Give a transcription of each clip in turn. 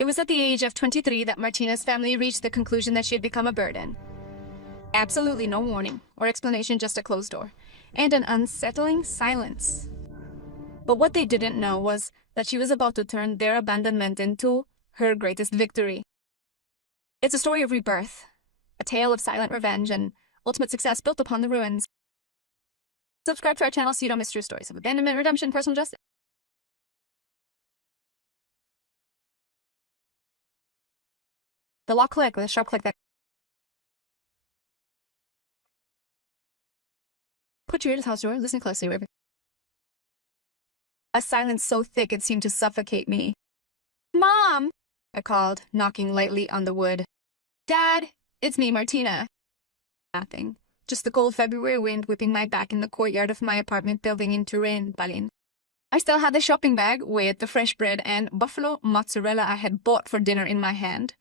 It was at the age of 23 that Martina's family reached the conclusion that she had become a burden. Absolutely no warning or explanation, just a closed door and an unsettling silence. But what they didn't know was that she was about to turn their abandonment into her greatest victory. It's a story of rebirth, a tale of silent revenge and ultimate success built upon the ruins. Subscribe to our channel so you don't miss true stories of abandonment, redemption, personal justice. The lock click with a sharp click that put your ear to the house door, listen closely, wherever. A silence so thick it seemed to suffocate me. "Mom!" I called, knocking lightly on the wood. "Dad, it's me, Martina." Nothing. Just the cold February wind whipping my back in the courtyard of my apartment building in Turin, Balin. I still had the shopping bag with the fresh bread and buffalo mozzarella I had bought for dinner in my hand.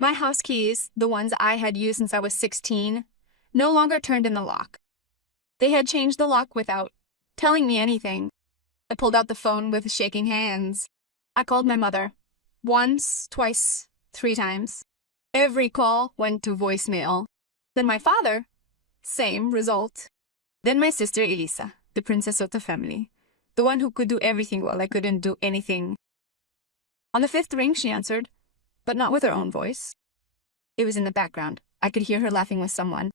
My house keys, the ones I had used since I was 16, no longer turned in the lock. They had changed the lock without telling me anything. I pulled out the phone with shaking hands. I called my mother. Once, twice, 3 times. Every call went to voicemail. Then my father. Same result. Then my sister Elisa, the princess of the family. The one who could do everything while I couldn't do anything. On the 5th ring, she answered, but not with her own voice. It was in the background. I could hear her laughing with someone.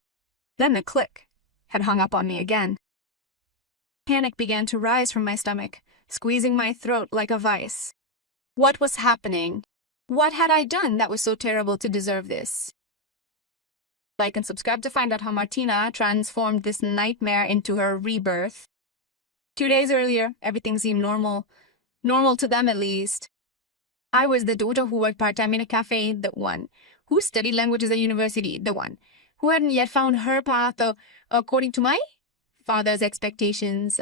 Then the click had hung up on me again. Panic began to rise from my stomach, squeezing my throat like a vice. What was happening? What had I done that was so terrible to deserve this? Like and subscribe to find out how Martina transformed this nightmare into her rebirth. 2 days earlier, everything seemed normal. Normal to them, at least. I was the daughter who worked part-time in a cafe, the one who studied languages at university, the one who hadn't yet found her path according to my father's expectations.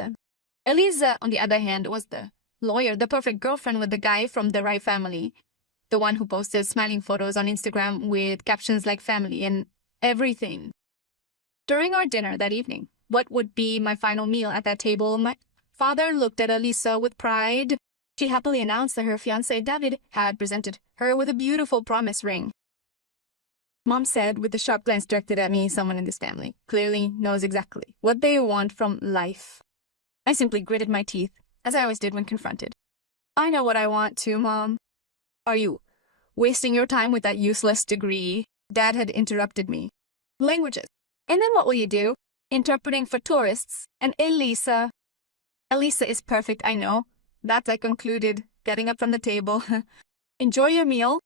Elisa, on the other hand, was the lawyer, the perfect girlfriend with the guy from the right family, the one who posted smiling photos on Instagram with captions like family and everything. During our dinner that evening, what would be my final meal at that table, my father looked at Elisa with pride. She happily announced that her fiancé David had presented her with a beautiful promise ring. Mom said, with a sharp glance directed at me, someone in this family clearly knows exactly what they want from life. I simply gritted my teeth, as I always did when confronted. I know what I want too, Mom. Are you wasting your time with that useless degree? Dad had interrupted me. Languages. And then what will you do? Interpreting for tourists. And Elisa is perfect, I know. That I concluded, getting up from the table. Enjoy your meal.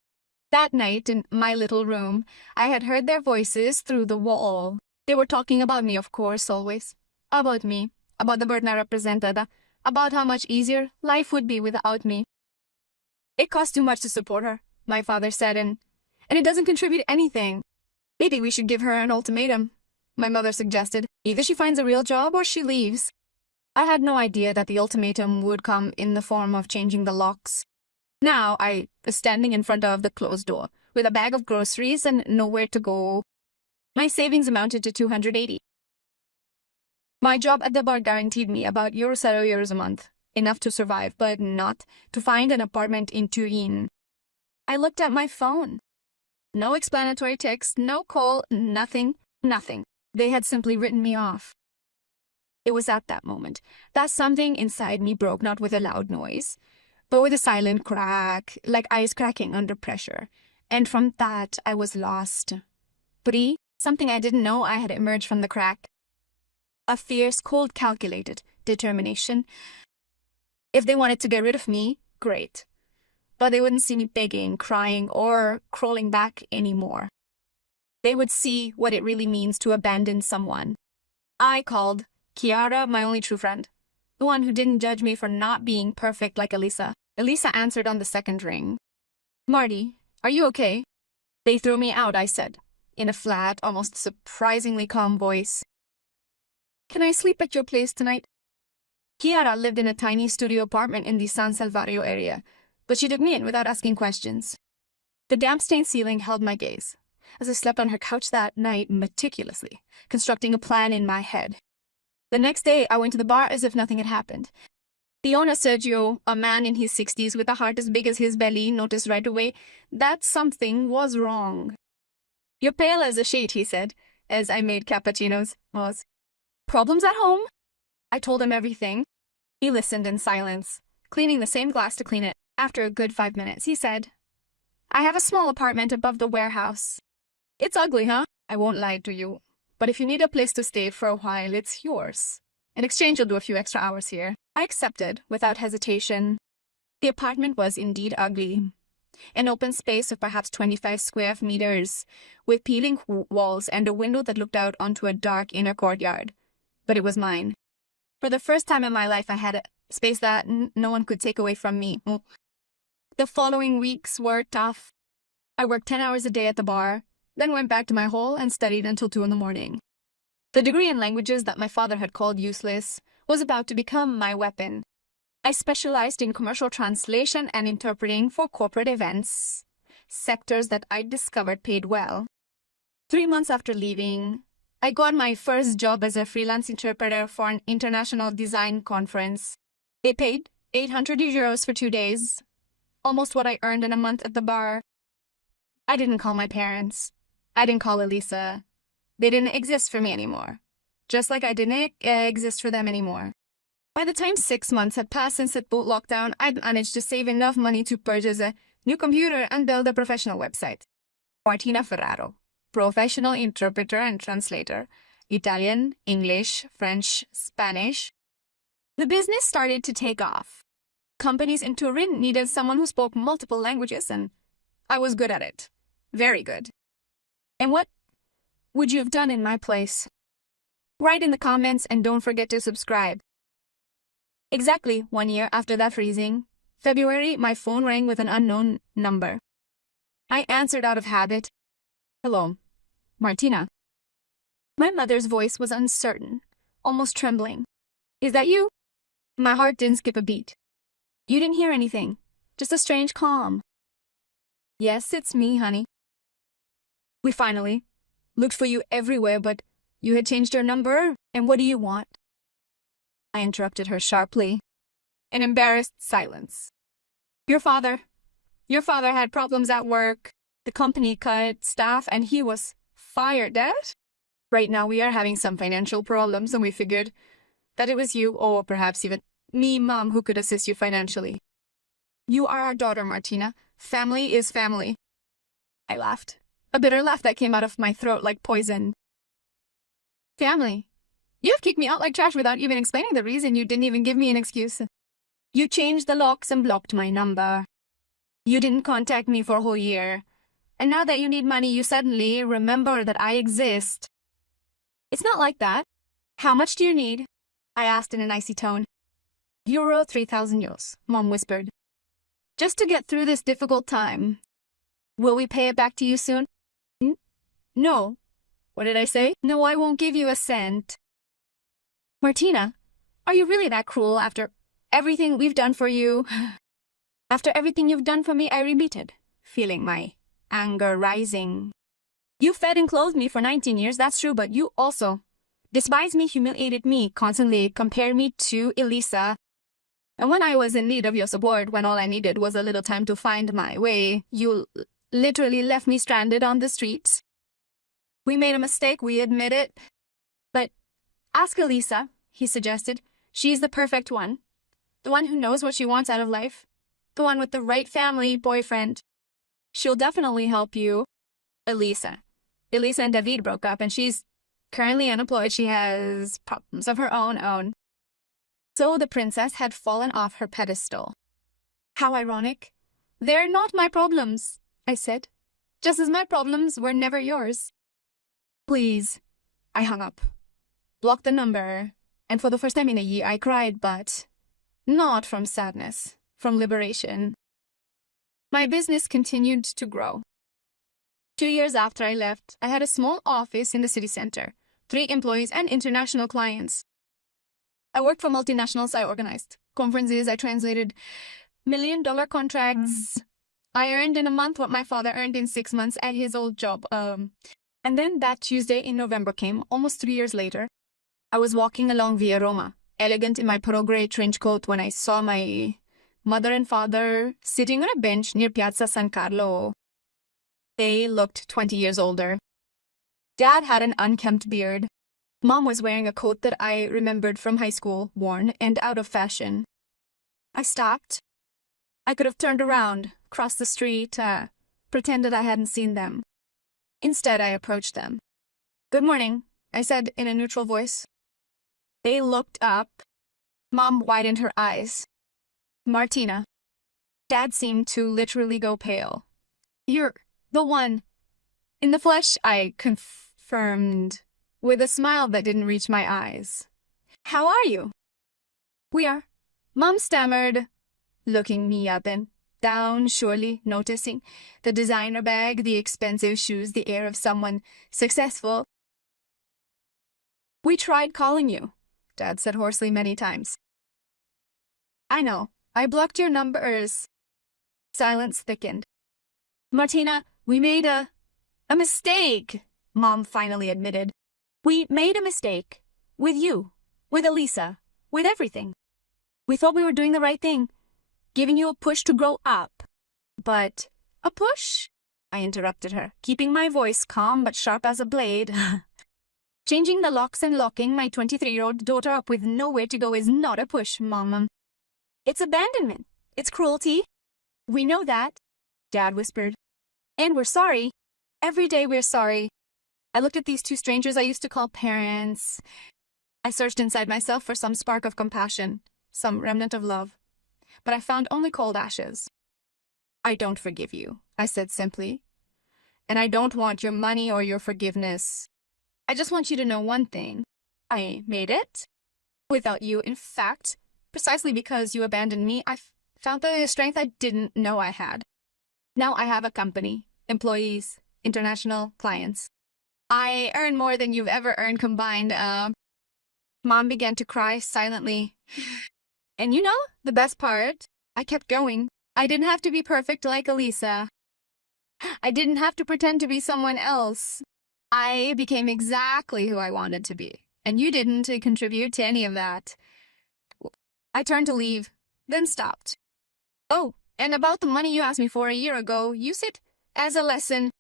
That night, in my little room, I had heard their voices through the wall. They were talking about me, of course, always. About me, about the burden I represented, about how much easier life would be without me. It costs too much to support her, my father said, and it doesn't contribute anything. Maybe we should give her an ultimatum, my mother suggested. Either she finds a real job or she leaves. I had no idea that the ultimatum would come in the form of changing the locks. Now I was standing in front of the closed door, with a bag of groceries and nowhere to go. My savings amounted to 280. My job at the bar guaranteed me about €0 a month, enough to survive, but not to find an apartment in Turin. I looked at my phone. No explanatory text, no call, nothing. They had simply written me off. It was at that moment that something inside me broke, not with a loud noise, but with a silent crack, like ice cracking under pressure. And from that, I was lost. Something I didn't know I had emerged from the crack. A fierce, cold, calculated determination. If they wanted to get rid of me, great. But they wouldn't see me begging, crying, or crawling back anymore. They would see what it really means to abandon someone. I called Chiara, my only true friend, the one who didn't judge me for not being perfect like Elisa. Elisa answered on the 2nd ring. "Marty, are you okay?" "They threw me out," I said, in a flat, almost surprisingly calm voice. "Can I sleep at your place tonight?" Chiara lived in a tiny studio apartment in the San Salvario area, but she took me in without asking questions. The damp-stained ceiling held my gaze, as I slept on her couch that night meticulously, constructing a plan in my head. The next day, I went to the bar as if nothing had happened. The owner, Sergio, a man in his 60s with a heart as big as his belly, noticed right away that something was wrong. "You're pale as a sheet," he said, as I made cappuccinos. "Problems at home?" I told him everything. He listened in silence, cleaning the same glass to clean it. After a good 5 minutes, he said, "I have a small apartment above the warehouse. It's ugly, huh? I won't lie to you. But if you need a place to stay for a while, it's yours. In exchange, you'll do a few extra hours here." I accepted without hesitation. The apartment was indeed ugly. An open space of perhaps 25 square meters, with peeling walls and a window that looked out onto a dark inner courtyard. But it was mine. For the first time in my life, I had a space that no one could take away from me. The following weeks were tough. I worked 10 hours a day at the bar, then went back to my hole and studied until 2 in the morning. The degree in languages that my father had called useless was about to become my weapon. I specialized in commercial translation and interpreting for corporate events, sectors that I discovered paid well. 3 months after leaving, I got my first job as a freelance interpreter for an international design conference. It paid 800 euros for 2 days, almost what I earned in a month at the bar. I didn't call my parents. I didn't call Elisa. They didn't exist for me anymore, just like I didn't exist for them anymore. By the time 6 months had passed since the boat lockdown, I'd managed to save enough money to purchase a new computer and build a professional website. Martina Ferraro, professional interpreter and translator, Italian, English, French, Spanish. The business started to take off. Companies in Turin needed someone who spoke multiple languages, and I was good at it. Very good. And what would you have done in my place? Write in the comments and don't forget to subscribe. Exactly 1 year after that freezing, February, my phone rang with an unknown number. I answered out of habit. "Hello, Martina." My mother's voice was uncertain, almost trembling. "Is that you?" My heart didn't skip a beat. "You didn't hear anything, just a strange calm." "Yes, it's me, honey. We finally looked for you everywhere, but you had changed your number, and what do you want?" I interrupted her sharply. An embarrassed silence. Your father had problems at work. The company cut staff, and he was fired, Dad. Right now we are having some financial problems, and we figured that it was you, or perhaps even me, Mom, who could assist you financially. You are our daughter, Martina. Family is family." I laughed, a bitter laugh that came out of my throat like poison. "Family? You have kicked me out like trash without even explaining the reason. You didn't even give me an excuse. You changed the locks and blocked my number. You didn't contact me for a whole year. And now that you need money, you suddenly remember that I exist." "It's not like that. How much do you need?" I asked in an icy tone. Euro 3,000 euros, Mom whispered. "Just to get through this difficult time. Will we pay it back to you soon?" No. What did I say? No, I won't give you a cent." "Martina, are you really that cruel after everything we've done for you?" "After everything you've done for me," I repeated, feeling my anger rising. "You fed and clothed me for 19 years, that's true, but you also despised me, humiliated me, constantly compared me to Elisa. And when I was in need of your support, when all I needed was a little time to find my way, you literally left me stranded on the streets. We made a mistake, we admit it. But ask Elisa," he suggested. "She's the perfect one. The one who knows what she wants out of life. The one with the right family, boyfriend. She'll definitely help you." Elisa and David broke up, and she's currently unemployed. She has problems of her own. So the princess had fallen off her pedestal. How ironic. "They're not my problems," I said, "just as my problems were never yours." "Please." I hung up, blocked the number, and for the first time in a year I cried, but not from sadness, from liberation. My business continued to grow. 2 years after I left, I had a small office in the city center, 3 employees and international clients. I worked for multinationals. I organized conferences. I translated million-dollar contracts. I earned in a month what my father earned in 6 months at his old job. And then that Tuesday in November came, almost 3 years later. I was walking along Via Roma, elegant in my pearl gray trench coat when I saw my mother and father sitting on a bench near Piazza San Carlo. They looked 20 years older. Dad had an unkempt beard. Mom was wearing a coat that I remembered from high school, worn and out of fashion. I stopped. I could have turned around, crossed the street, pretended I hadn't seen them. Instead, I approached them. "Good morning," I said in a neutral voice. They looked up. Mom widened her eyes. "Martina." Dad seemed to literally go pale. "You're the one." "In the flesh," I confirmed, with a smile that didn't reach my eyes. "How are you?" "We are," Mom stammered, looking me up and down, surely noticing the designer bag, the expensive shoes, the air of someone successful. "We tried calling you," Dad said hoarsely many times. "I know. I blocked your numbers." Silence thickened. "Martina, we made a mistake," Mom finally admitted. "We made a mistake. With you. With Elisa. With everything. We thought we were doing the right thing. Giving you a push to grow up." "But a push?" I interrupted her, keeping my voice calm but sharp as a blade. "Changing the locks and locking my 23-year-old daughter up with nowhere to go is not a push, Mom. It's abandonment. It's cruelty." "We know that," Dad whispered. "And we're sorry. Every day we're sorry." I looked at these two strangers I used to call parents. I searched inside myself for some spark of compassion, some remnant of love. But I found only cold ashes. "I don't forgive you," I said simply. "And I don't want your money or your forgiveness. I just want you to know one thing. I made it without you. In fact, precisely because you abandoned me, I found the strength I didn't know I had. Now I have a company, employees, international clients. I earn more than you've ever earned combined." Mom began to cry silently. And you know, the best part? I kept going. I didn't have to be perfect like Elisa. I didn't have to pretend to be someone else. I became exactly who I wanted to be. And you didn't contribute to any of that. I turned to leave, then stopped. "Oh, and about the money you asked me for a year ago, use it as a lesson.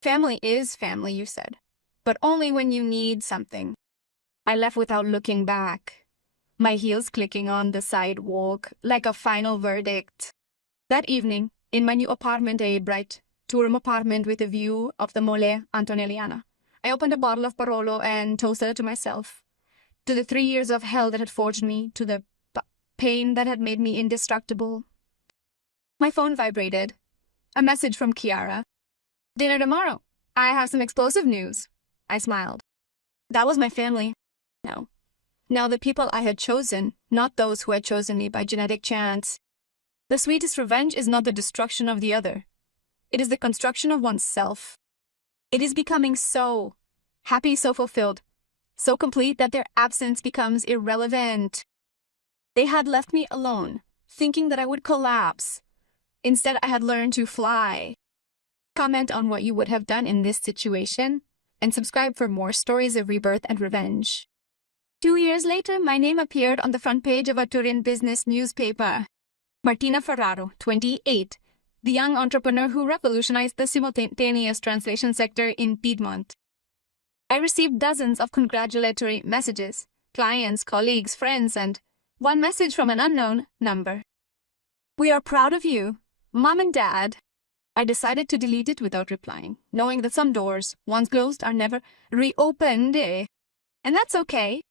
Family is family," you said, "but only when you need something." I left without looking back, my heels clicking on the sidewalk like a final verdict. That evening, in my new apartment, a bright two-room apartment with a view of the Mole Antonelliana, I opened a bottle of Barolo and toasted it to myself, to the 3 years of hell that had forged me, to the pain that had made me indestructible. My phone vibrated. A message from Chiara. "Dinner tomorrow. I have some explosive news." I smiled. That was my family. No. Now the people I had chosen, not those who had chosen me by genetic chance. The sweetest revenge is not the destruction of the other. It is the construction of oneself. It is becoming so happy, so fulfilled, so complete that their absence becomes irrelevant. They had left me alone, thinking that I would collapse. Instead, I had learned to fly. Comment on what you would have done in this situation, and subscribe for more stories of rebirth and revenge. 2 years later, my name appeared on the front page of a Turin business newspaper. Martina Ferraro, 28, the young entrepreneur who revolutionized the simultaneous translation sector in Piedmont. I received dozens of congratulatory messages, clients, colleagues, friends, and one message from an unknown number. "We are proud of you, Mom and Dad." I decided to delete it without replying, knowing that some doors, once closed, are never reopened. And that's okay.